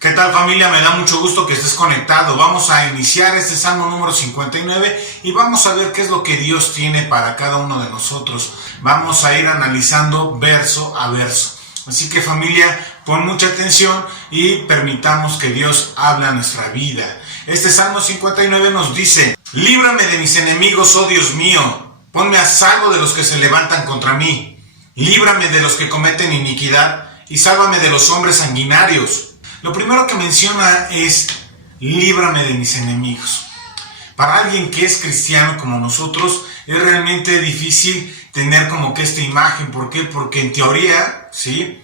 ¿Qué tal, familia? Me da mucho gusto que estés conectado. Vamos a iniciar este Salmo número 59 y vamos a ver qué es lo que Dios tiene para cada uno de nosotros. Vamos a ir analizando verso a verso. Así que, familia, pon mucha atención y permitamos que Dios hable a nuestra vida. Este Salmo 59 nos dice: líbrame de mis enemigos, oh Dios mío, ponme a salvo de los que se levantan contra mí. Líbrame de los que cometen iniquidad y sálvame de los hombres sanguinarios. Lo primero que menciona es: líbrame de mis enemigos. Para alguien que es cristiano como nosotros, es realmente difícil tener como que esta imagen. ¿Por qué? Porque en teoría, ¿sí?,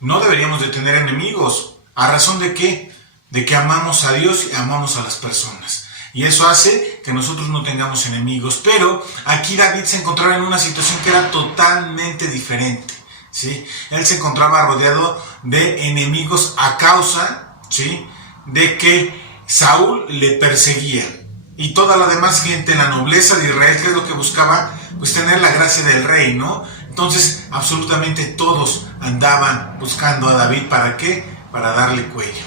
no deberíamos de tener enemigos. ¿A razón de qué? De que amamos a Dios y amamos a las personas. Y eso hace que nosotros no tengamos enemigos. Pero aquí David se encontraba en una situación que era totalmente diferente, ¿sí? Él se encontraba rodeado de enemigos a causa, ¿sí?, de que Saúl le perseguía. Y toda la demás gente, la nobleza de Israel, ¿qué es lo que buscaba? Pues tener la gracia del rey, ¿no? Entonces, absolutamente todos andaban buscando a David. ¿Para qué? Para darle cuello.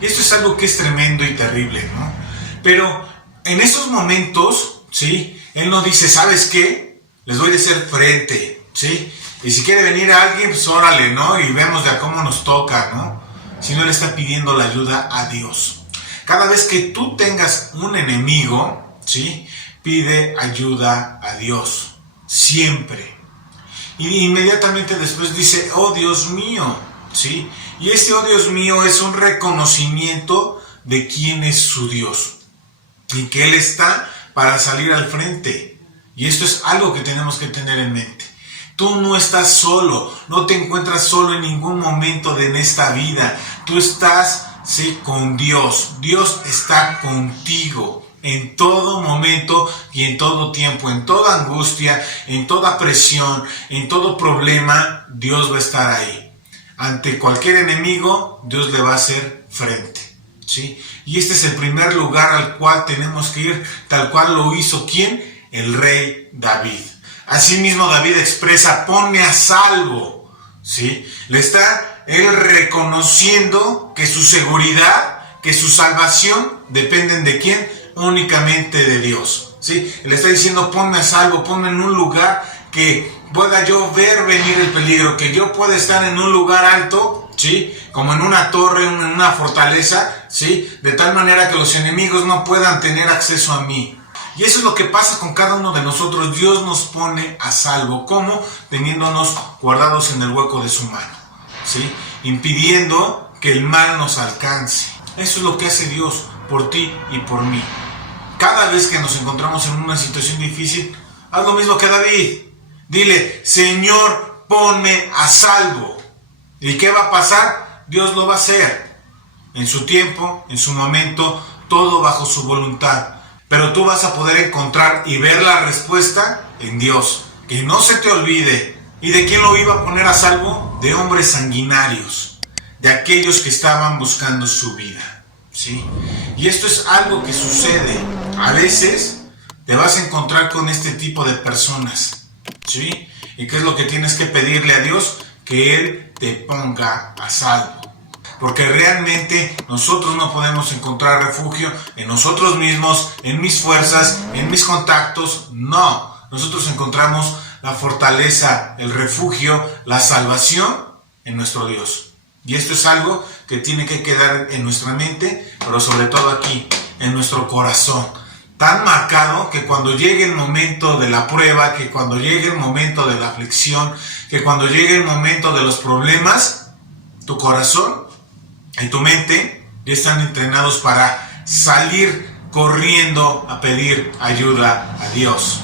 Y esto es algo que es tremendo y terrible, ¿no? Pero en esos momentos, ¿sí?, él no dice: ¿sabes qué? Les voy a hacer frente, ¿sí? Y si quiere venir a alguien, pues órale, ¿no? Y vemos de a cómo nos toca, ¿no? Sino él está pidiendo la ayuda a Dios. Cada vez que tú tengas un enemigo, ¿sí?, pide ayuda a Dios. Siempre. Y inmediatamente después dice: oh Dios mío, ¿sí? Y este oh Dios mío es un reconocimiento de quién es su Dios. Y que Él está para salir al frente. Y esto es algo que tenemos que tener en mente. Tú no estás solo, no te encuentras solo en ningún momento de esta vida. Tú estás, sí, con Dios. Dios está contigo en todo momento y en todo tiempo, en toda angustia, en toda presión, en todo problema. Dios va a estar ahí. Ante cualquier enemigo, Dios le va a hacer frente, ¿sí? Y este es el primer lugar al cual tenemos que ir, tal cual lo hizo ¿quién? El rey David. Asimismo, David expresa: ponme a salvo, ¿sí? Le está él reconociendo que su seguridad, que su salvación dependen de ¿quién? Únicamente de Dios, ¿sí? Le está diciendo: ponme a salvo, ponme en un lugar que pueda yo ver venir el peligro, que yo pueda estar en un lugar alto, ¿sí?, como en una torre, en una fortaleza, ¿sí?, de tal manera que los enemigos no puedan tener acceso a mí. Y eso es lo que pasa con cada uno de nosotros. Dios nos pone a salvo. ¿Cómo? Teniéndonos guardados en el hueco de su mano, ¿sí?, impidiendo que el mal nos alcance. Eso es lo que hace Dios por ti y por mí. Cada vez que nos encontramos en una situación difícil, haz lo mismo que David. Dile: Señor, ponme a salvo. ¿Y qué va a pasar? Dios lo va a hacer. En su tiempo, en su momento, todo bajo su voluntad. Pero tú vas a poder encontrar y ver la respuesta en Dios. Que no se te olvide. ¿Y de quién lo iba a poner a salvo? De hombres sanguinarios. De aquellos que estaban buscando su vida, ¿sí? Y esto es algo que sucede. A veces te vas a encontrar con este tipo de personas, ¿sí? ¿Y qué es lo que tienes que pedirle a Dios? Que Él te ponga a salvo. Porque realmente nosotros no podemos encontrar refugio en nosotros mismos, en mis fuerzas, en mis contactos. No, nosotros encontramos la fortaleza, el refugio, la salvación en nuestro Dios. Y esto es algo que tiene que quedar en nuestra mente, pero sobre todo aquí, en nuestro corazón. Tan marcado que cuando llegue el momento de la prueba, que cuando llegue el momento de la aflicción, que cuando llegue el momento de los problemas, tu corazón y tu mente ya están entrenados para salir corriendo a pedir ayuda a Dios.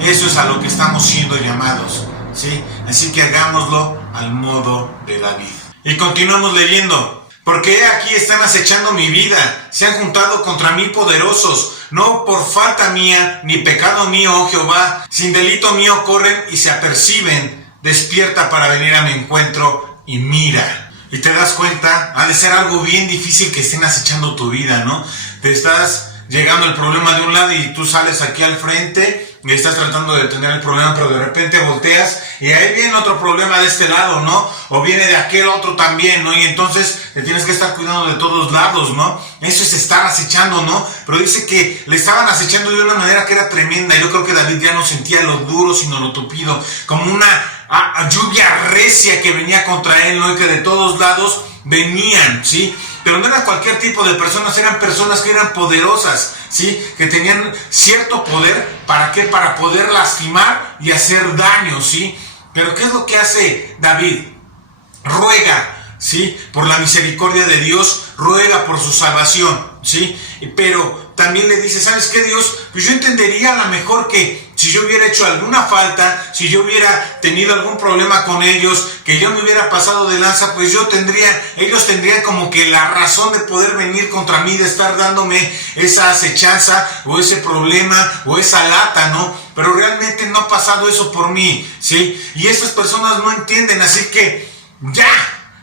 Eso es a lo que estamos siendo llamados, ¿sí? Así que hagámoslo al modo de David. Y continuamos leyendo: porque aquí están acechando mi vida, se han juntado contra mí poderosos, no por falta mía, ni pecado mío, oh Jehová, sin delito mío corren y se aperciben, despierta para venir a mi encuentro y mira. Y te das cuenta, ha de ser algo bien difícil que estén acechando tu vida, ¿no? Te estás llegando el problema de un lado y tú sales aquí al frente y estás tratando de detener el problema, pero de repente volteas y ahí viene otro problema de este lado, ¿no? O viene de aquel otro también, ¿no? Y entonces te tienes que estar cuidando de todos lados, ¿no? Eso es estar acechando, ¿no? Pero dice que le estaban acechando de una manera que era tremenda. Yo creo que David ya no sentía lo duro, sino lo tupido, como una lluvia recia que venía contra él, ¿no? Y que de todos lados venían, ¿sí? Pero no eran cualquier tipo de personas, eran personas que eran poderosas, ¿sí? Que tenían cierto poder, ¿para qué? Para poder lastimar y hacer daño, ¿sí? Pero ¿qué es lo que hace David? Ruega, ¿sí? Por la misericordia de Dios, ruega por su salvación, ¿sí? Pero también le dice, ¿sabes qué, Dios? Pues yo entendería a lo mejor que si yo hubiera hecho alguna falta, si yo hubiera tenido algún problema con ellos, que yo me hubiera pasado de lanza, pues ellos tendrían como que la razón de poder venir contra mí, de estar dándome esa acechanza, o ese problema, o esa lata, ¿no? Pero realmente no ha pasado eso por mí, ¿sí? Y estas personas no entienden, así que ya,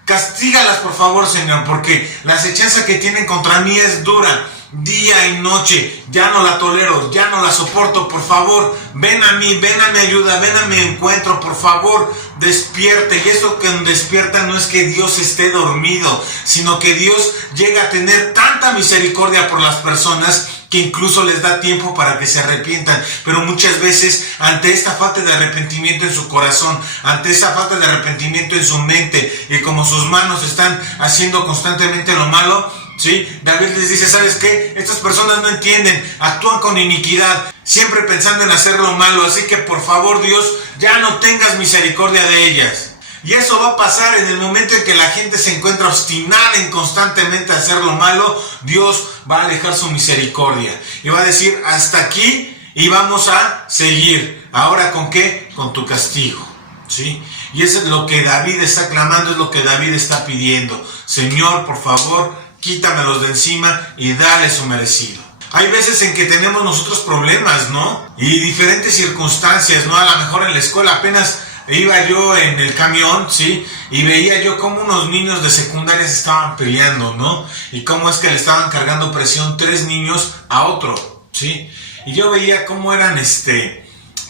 castígalas por favor, Señor, porque la acechanza que tienen contra mí es dura. Día y noche, ya no la tolero, ya no la soporto, por favor, ven a mí, ven a mi ayuda, ven a mi encuentro, por favor, despierte. Y esto que despierta no es que Dios esté dormido, sino que Dios llega a tener tanta misericordia por las personas que incluso les da tiempo para que se arrepientan. Pero muchas veces, ante esta falta de arrepentimiento en su corazón, ante esa falta de arrepentimiento en su mente, y como sus manos están haciendo constantemente lo malo, ¿sí? David les dice, ¿sabes qué? Estas personas no entienden, actúan con iniquidad, siempre pensando en hacer lo malo, así que por favor, Dios, ya no tengas misericordia de ellas. Y eso va a pasar en el momento en que la gente se encuentra obstinada en constantemente hacer lo malo. Dios va a alejar su misericordia y va a decir, hasta aquí, y vamos a seguir. ¿Ahora con qué? Con tu castigo, ¿sí? Y eso es lo que David está clamando, es lo que David está pidiendo. Señor, por favor, quítamelos de encima y dale su merecido. Hay veces en que tenemos nosotros problemas, ¿no? Y diferentes circunstancias, ¿no? A lo mejor en la escuela apenas iba yo en el camión, ¿sí? Y veía yo cómo unos niños de secundaria se estaban peleando, ¿no? Y cómo es que le estaban cargando presión 3 niños a otro, ¿sí? Y yo veía cómo eran,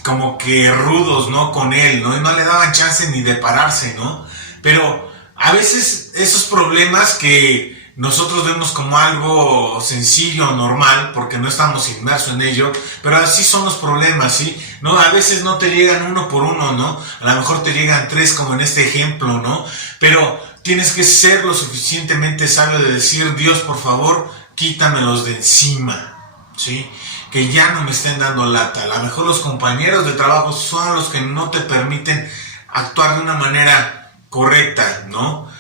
como que rudos, ¿no? Con él, ¿no? Y no le daban chance ni de pararse, ¿no? Pero a veces esos problemas que nosotros vemos como algo sencillo, normal, porque no estamos inmersos en ello, pero así son los problemas, ¿sí? ¿No? A veces no te llegan uno por uno, ¿no? A lo mejor te llegan 3, como en este ejemplo, ¿no? Pero tienes que ser lo suficientemente sabio de decir, Dios, por favor, quítamelos de encima, ¿sí? Que ya no me estén dando lata. A lo mejor los compañeros de trabajo son los que no te permiten actuar de una manera correcta, ¿no?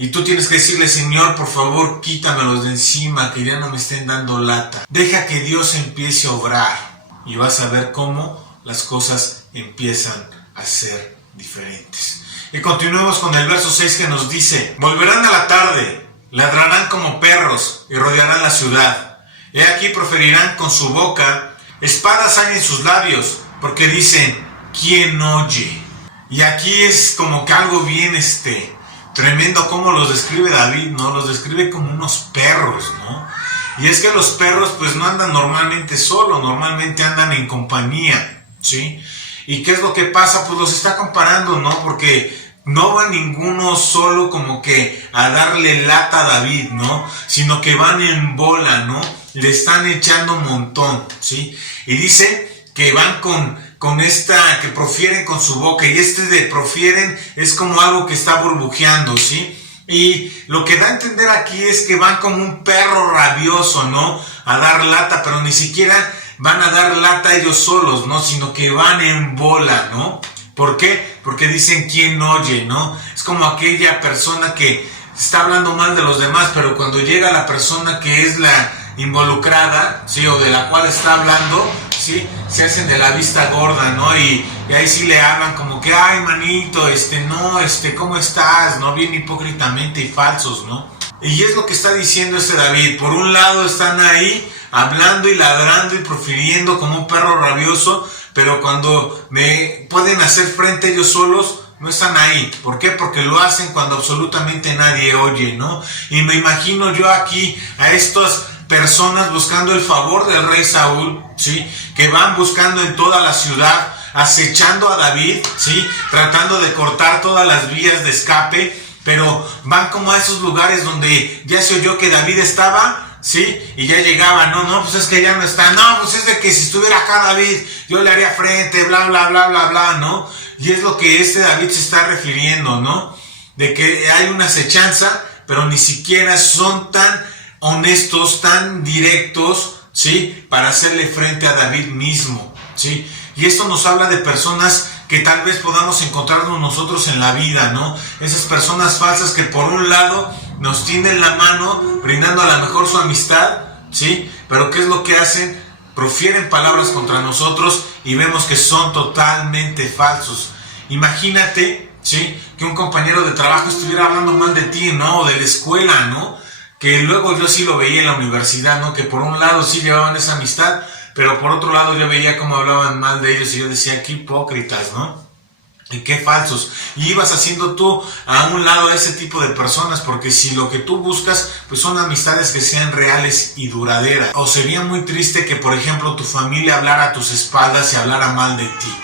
Y tú tienes que decirle, Señor, por favor, quítamelos de encima, que ya no me estén dando lata. Deja que Dios empiece a obrar y vas a ver cómo las cosas empiezan a ser diferentes. Y continuemos con el verso 6 que nos dice, volverán a la tarde, ladrarán como perros y rodearán la ciudad. He aquí proferirán con su boca, espadas hay en sus labios, porque dicen, ¿quién oye? Y aquí es como que algo bien tremendo como los describe David, ¿no? Los describe como unos perros, ¿no? Y es que los perros pues no andan normalmente solos, normalmente andan en compañía, ¿sí? ¿Y qué es lo que pasa? Pues los está comparando, ¿no? Porque no va ninguno solo como que a darle lata a David, ¿no? Sino que van en bola, ¿no? Le están echando un montón, ¿sí? Y dice que van con esta, que profieren con su boca, y de profieren es como algo que está burbujeando, ¿sí? Y lo que da a entender aquí es que van como un perro rabioso, ¿no? A dar lata, pero ni siquiera van a dar lata ellos solos, ¿no? Sino que van en bola, ¿no? ¿Por qué? Porque dicen, ¿quién oye?, ¿no? Es como aquella persona que está hablando mal de los demás, pero cuando llega la persona que es la involucrada, ¿sí? O de la cual está hablando, ¿sí? Se hacen de la vista gorda, ¿no? Y ahí sí le hablan como que, ay, manito, no, ¿cómo estás? ¿No? Bien hipócritamente y falsos, ¿no? Y es lo que está diciendo David. Por un lado están ahí hablando y ladrando y profiriendo como un perro rabioso, pero cuando me pueden hacer frente ellos solos, no están ahí. ¿Por qué? Porque lo hacen cuando absolutamente nadie oye, ¿no? Y me imagino yo aquí a estos personas buscando el favor del rey Saúl, ¿sí? Que van buscando en toda la ciudad, acechando a David, ¿sí? Tratando de cortar todas las vías de escape, pero van como a esos lugares donde ya se oyó que David estaba, ¿sí? Y ya llegaba, no, pues es que ya no está, no, pues es de que si estuviera acá David, yo le haría frente, bla, bla, bla, bla, bla, ¿no? Y es lo que David se está refiriendo, ¿no? De que hay una acechanza, pero ni siquiera son tan honestos, tan directos, ¿sí? Para hacerle frente a David mismo, ¿sí? Y esto nos habla de personas que tal vez podamos encontrarnos nosotros en la vida, ¿no? Esas personas falsas que por un lado nos tienden la mano, brindando a lo mejor su amistad, ¿sí? Pero ¿qué es lo que hacen? Profieren palabras contra nosotros y vemos que son totalmente falsos. Imagínate, ¿sí? Que un compañero de trabajo estuviera hablando mal de ti, ¿no? O de la escuela, ¿no? Que luego yo sí lo veía en la universidad, ¿no? Que por un lado sí llevaban esa amistad, pero por otro lado yo veía cómo hablaban mal de ellos y yo decía, qué hipócritas, ¿no? Y qué falsos. Y ibas haciendo tú a un lado a ese tipo de personas, porque si lo que tú buscas, pues son amistades que sean reales y duraderas. O sería muy triste que, por ejemplo, tu familia hablara a tus espaldas y hablara mal de ti,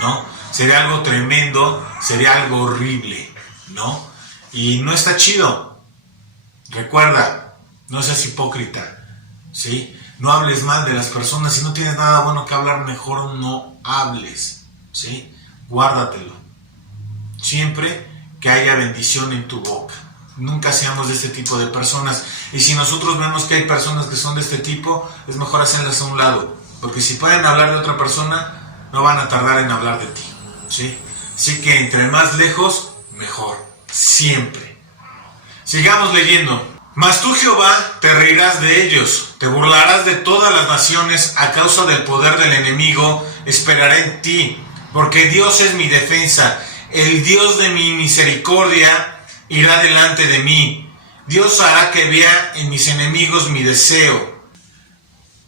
¿no? Sería algo tremendo, sería algo horrible, ¿no? Y no está chido. Recuerda, no seas hipócrita, ¿sí? No hables mal de las personas. Si no tienes nada bueno que hablar, mejor no hables, ¿sí? Guárdatelo. Siempre que haya bendición en tu boca. Nunca seamos de este tipo de personas. Y si nosotros vemos que hay personas que son de este tipo, es mejor hacerlas a un lado. Porque si pueden hablar de otra persona, no van a tardar en hablar de ti, ¿sí? Así que entre más lejos, mejor. Siempre. Sigamos leyendo. Mas tú, Jehová, te reirás de ellos, te burlarás de todas las naciones a causa del poder del enemigo, esperaré en ti, porque Dios es mi defensa, el Dios de mi misericordia irá delante de mí. Dios hará que vea en mis enemigos mi deseo.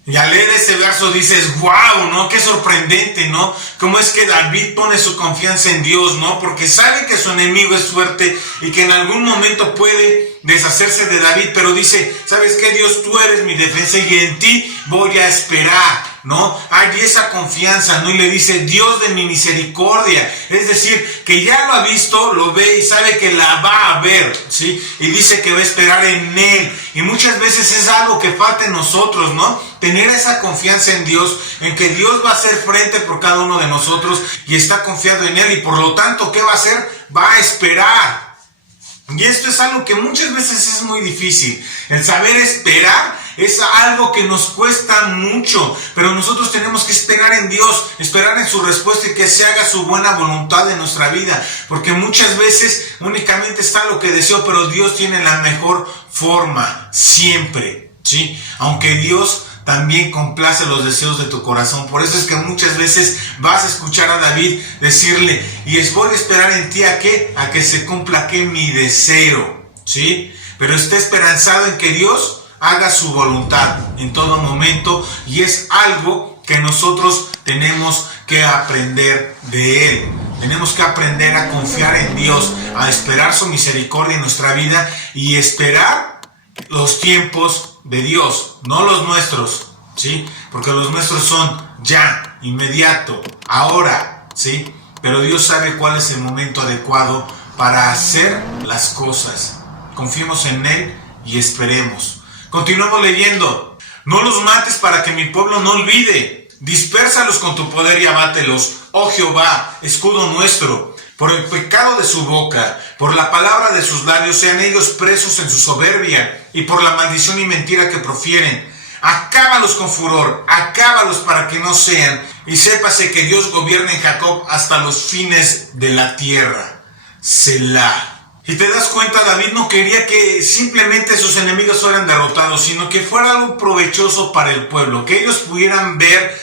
Y al leer este verso dices, wow, ¿no? Qué sorprendente, ¿no? Cómo es que David pone su confianza en Dios, ¿no? Porque sabe que su enemigo es fuerte y que en algún momento puede deshacerse de David, pero dice, ¿sabes qué, Dios? Tú eres mi defensa y en ti voy a esperar, ¿no? Hay esa confianza, ¿no? Y le dice, Dios de mi misericordia, es decir, que ya lo ha visto, lo ve y sabe que la va a ver, ¿sí? Y dice que va a esperar en Él. Y muchas veces es algo que falta en nosotros, ¿no? Tener esa confianza en Dios, en que Dios va a hacer frente por cada uno de nosotros y está confiado en Él y por lo tanto, ¿qué va a hacer? Va a esperar. Y esto es algo que muchas veces es muy difícil. El saber esperar es algo que nos cuesta mucho, pero nosotros tenemos que esperar en Dios, esperar en su respuesta y que se haga su buena voluntad en nuestra vida, porque muchas veces únicamente está lo que deseo, pero Dios tiene la mejor forma, siempre, ¿sí? Aunque Dios también complace los deseos de tu corazón. Por eso es que muchas veces vas a escuchar a David decirle, y voy a esperar en ti ¿a qué? A que se cumpla ¿qué? Mi deseo, ¿sí? Pero esté esperanzado en que Dios haga su voluntad en todo momento, y es algo que nosotros tenemos que aprender de Él. Tenemos que aprender a confiar en Dios, a esperar su misericordia en nuestra vida y esperar los tiempos de Dios, no los nuestros, ¿sí? Porque los nuestros son ya, inmediato, ahora, ¿sí? Pero Dios sabe cuál es el momento adecuado para hacer las cosas. Confiemos en Él y esperemos. Continuamos leyendo. No los mates para que mi pueblo no olvide. Dispérsalos con tu poder y abátelos, oh Jehová, escudo nuestro. Por el pecado de su boca, por la palabra de sus labios, sean ellos presos en su soberbia, y por la maldición y mentira que profieren. Acábalos con furor, acábalos para que no sean, y sépase que Dios gobierna en Jacob hasta los fines de la tierra. Selah. Y te das cuenta, David no quería que simplemente sus enemigos fueran derrotados, sino que fuera algo provechoso para el pueblo, que ellos pudieran ver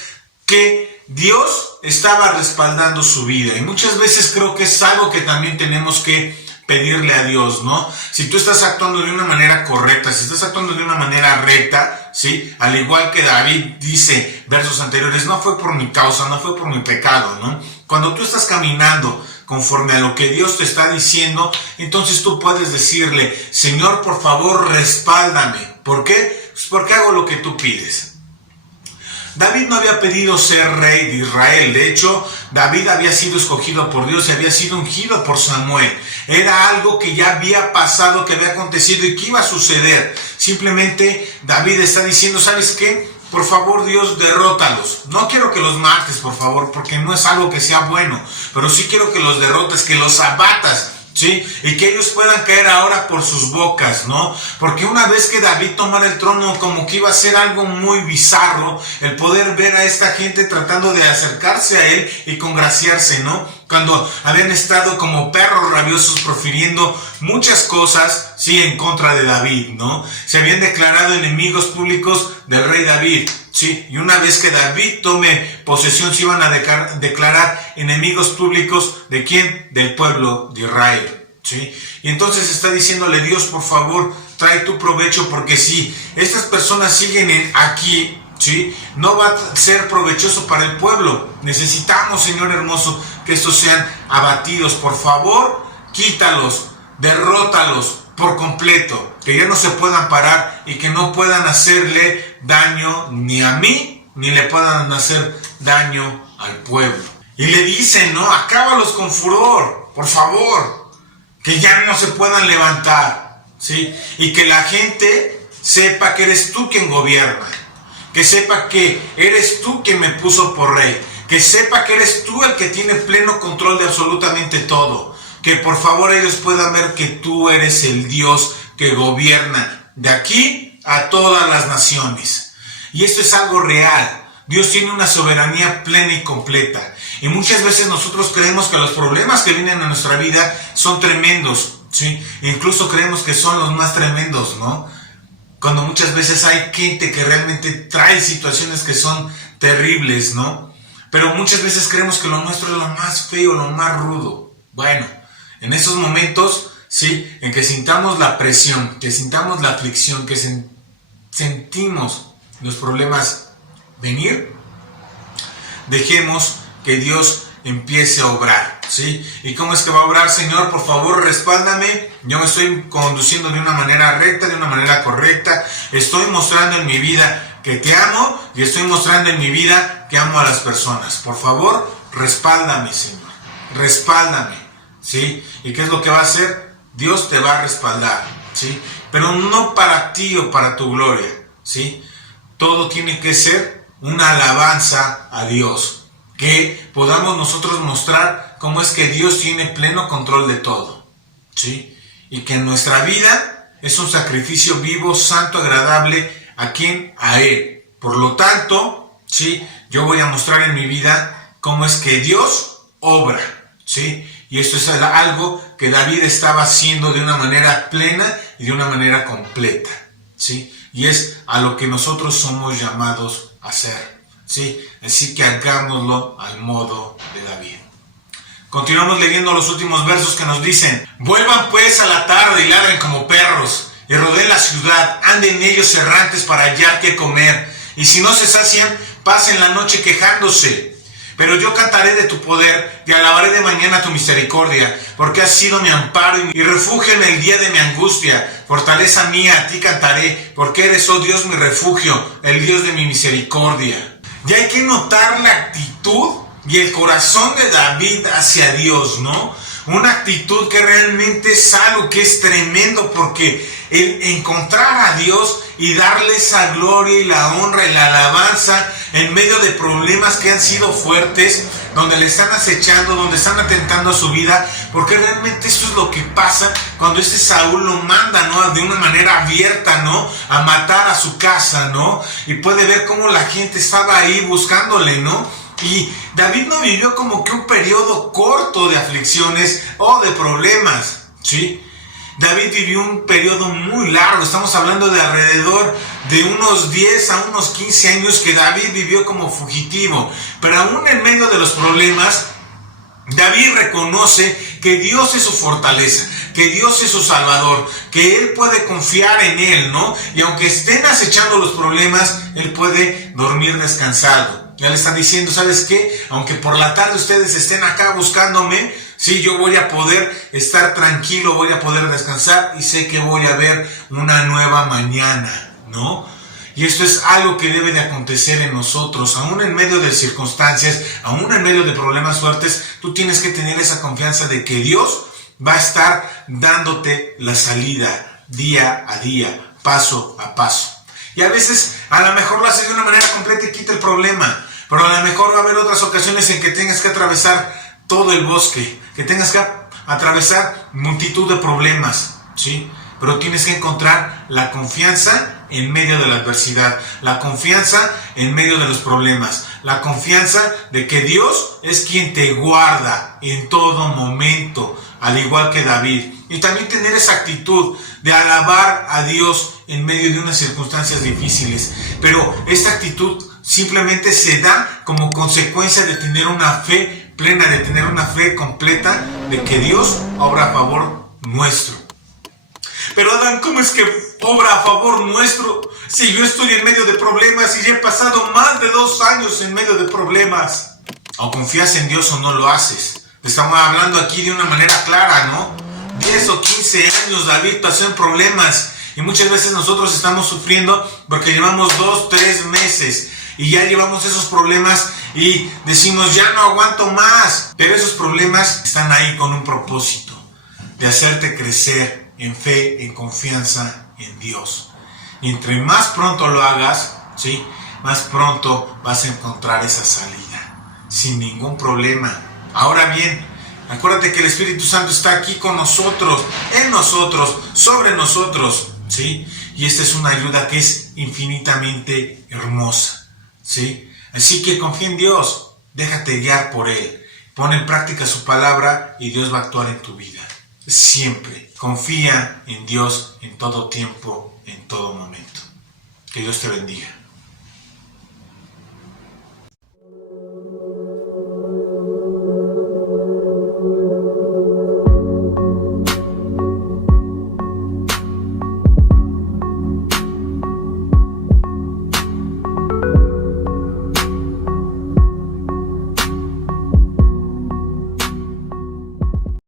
que Dios estaba respaldando su vida. Y muchas veces creo que es algo que también tenemos que pedirle a Dios, ¿no? Si tú estás actuando de una manera correcta, si estás actuando de una manera recta, ¿sí? Al igual que David dice, versos anteriores, no fue por mi causa, no fue por mi pecado, ¿no? Cuando tú estás caminando conforme a lo que Dios te está diciendo, entonces tú puedes decirle, Señor, por favor, respáldame. ¿Por qué? Pues porque hago lo que tú pides. David no había pedido ser rey de Israel. De hecho, David había sido escogido por Dios y había sido ungido por Samuel. Era algo que ya había pasado, que había acontecido y que iba a suceder. Simplemente David está diciendo, ¿sabes qué? Por favor, Dios, derrótalos. No quiero que los mates, por favor, porque no es algo que sea bueno. Pero sí quiero que los derrotes, que los abatas. ¿Sí? Y que ellos puedan caer ahora por sus bocas, ¿no? Porque una vez que David tomara el trono, como que iba a ser algo muy bizarro el poder ver a esta gente tratando de acercarse a él y congraciarse, ¿no? Cuando habían estado como perros rabiosos profiriendo muchas cosas, sí, en contra de David, ¿no? Se habían declarado enemigos públicos del rey David, sí, y una vez que David tome posesión, se iban a declarar enemigos públicos, ¿de quién? Del pueblo de Israel, sí. Y entonces está diciéndole, Dios, por favor, trae tu provecho, porque si estas personas siguen aquí, ¿sí? No va a ser provechoso para el pueblo. Necesitamos, Señor hermoso, que estos sean abatidos. Por favor, quítalos, derrótalos por completo, que ya no se puedan parar y que no puedan hacerle daño ni a mí, ni le puedan hacer daño al pueblo. Y le dicen, ¿no? Acábalos con furor, por favor, que ya no se puedan levantar, ¿sí? Y que la gente sepa que eres tú quien gobierna. Que sepa que eres tú quien me puso por rey. Que sepa que eres tú el que tiene pleno control de absolutamente todo. Que por favor ellos puedan ver que tú eres el Dios que gobierna de aquí a todas las naciones. Y esto es algo real. Dios tiene una soberanía plena y completa. Y muchas veces nosotros creemos que los problemas que vienen a nuestra vida son tremendos, ¿sí? Incluso creemos que son los más tremendos, ¿no? Cuando muchas veces hay gente que realmente trae situaciones que son terribles, ¿no? Pero muchas veces creemos que lo nuestro es lo más feo, lo más rudo. Bueno, en esos momentos, sí, en que sintamos la presión, que sintamos la aflicción, que sentimos los problemas venir, dejemos que Dios empiece a obrar, ¿sí? ¿Y cómo es que va a obrar? Señor, por favor, respáldame. Yo me estoy conduciendo de una manera recta, de una manera correcta. Estoy mostrando en mi vida que te amo y estoy mostrando en mi vida que amo a las personas. Por favor, respáldame, Señor. Respáldame, ¿sí? ¿Y qué es lo que va a hacer? Dios te va a respaldar, ¿sí? Pero no para ti o para tu gloria, ¿sí? Todo tiene que ser una alabanza a Dios. Que podamos nosotros mostrar cómo es que Dios tiene pleno control de todo, ¿sí? Y que nuestra vida es un sacrificio vivo, santo, agradable, ¿a quién? A Él. Por lo tanto, ¿sí? Yo voy a mostrar en mi vida cómo es que Dios obra, ¿sí? Y esto es algo que David estaba haciendo de una manera plena y de una manera completa, ¿sí? Y es a lo que nosotros somos llamados a hacer. Sí, así que hagámoslo al modo de David. Continuamos leyendo los últimos versos que nos dicen: vuelvan pues a la tarde y ladren como perros, y rodeen la ciudad, anden ellos errantes para hallar qué comer, y si no se sacian, pasen la noche quejándose. Pero yo cantaré de tu poder y alabaré de mañana tu misericordia, porque has sido mi amparo y refugio en el día de mi angustia. Fortaleza mía, a ti cantaré, porque eres, oh Dios, mi refugio, el Dios de mi misericordia. Y hay que notar la actitud y el corazón de David hacia Dios, ¿no? Una actitud que realmente es algo que es tremendo, porque el encontrar a Dios y darle esa gloria y la honra y la alabanza en medio de problemas que han sido fuertes, donde le están acechando, donde están atentando a su vida, porque realmente eso es lo que pasa cuando Saúl lo manda, ¿no? De una manera abierta, ¿no? A matar a su casa, ¿no? Y puede ver cómo la gente estaba ahí buscándole, ¿no? Y David no vivió como que un periodo corto de aflicciones o de problemas, ¿sí? David vivió un periodo muy largo. Estamos hablando de alrededor de unos 10 a unos 15 años que David vivió como fugitivo. Pero aún en medio de los problemas, David reconoce que Dios es su fortaleza, que Dios es su salvador, que él puede confiar en él, ¿no? Y aunque estén acechando los problemas, él puede dormir descansado. Ya le están diciendo, ¿sabes qué? Aunque por la tarde ustedes estén acá buscándome, sí, yo voy a poder estar tranquilo, voy a poder descansar y sé que voy a ver una nueva mañana, ¿no? Y esto es algo que debe de acontecer en nosotros, aún en medio de circunstancias, aún en medio de problemas fuertes. Tú tienes que tener esa confianza de que Dios va a estar dándote la salida día a día, paso a paso. Y a veces a lo mejor lo hace de una manera completa y quita el problema, pero a lo mejor va a haber otras ocasiones en que tengas que atravesar todo el bosque, que tengas que atravesar multitud de problemas, ¿sí? Pero tienes que encontrar la confianza en medio de la adversidad, la confianza en medio de los problemas, la confianza de que Dios es quien te guarda en todo momento, al igual que David. Y también tener esa actitud de alabar a Dios en medio de unas circunstancias difíciles. Pero esta actitud simplemente se da como consecuencia de tener una fe plena, de tener una fe completa de que Dios obra a favor nuestro. Pero Adán, ¿cómo es que obra a favor nuestro si yo estoy en medio de problemas y ya he pasado más de 2 años en medio de problemas? O confías en Dios o no lo haces. Estamos hablando aquí de una manera clara, ¿no? 10 o 15 años David pasó en problemas y muchas veces nosotros estamos sufriendo porque llevamos 2, 3 meses y ya llevamos esos problemas y decimos ya no aguanto más. Pero esos problemas están ahí con un propósito de hacerte crecer en fe, en confianza en Dios. Y entre más pronto lo hagas, ¿sí?, más pronto vas a encontrar esa salida sin ningún problema. Ahora bien, acuérdate que el Espíritu Santo está aquí con nosotros, en nosotros, sobre nosotros, ¿sí? Y esta es una ayuda que es infinitamente hermosa, ¿sí? Así que confía en Dios, déjate guiar por Él, pon en práctica su palabra y Dios va a actuar en tu vida. Siempre confía en Dios en todo tiempo, en todo momento. Que Dios te bendiga.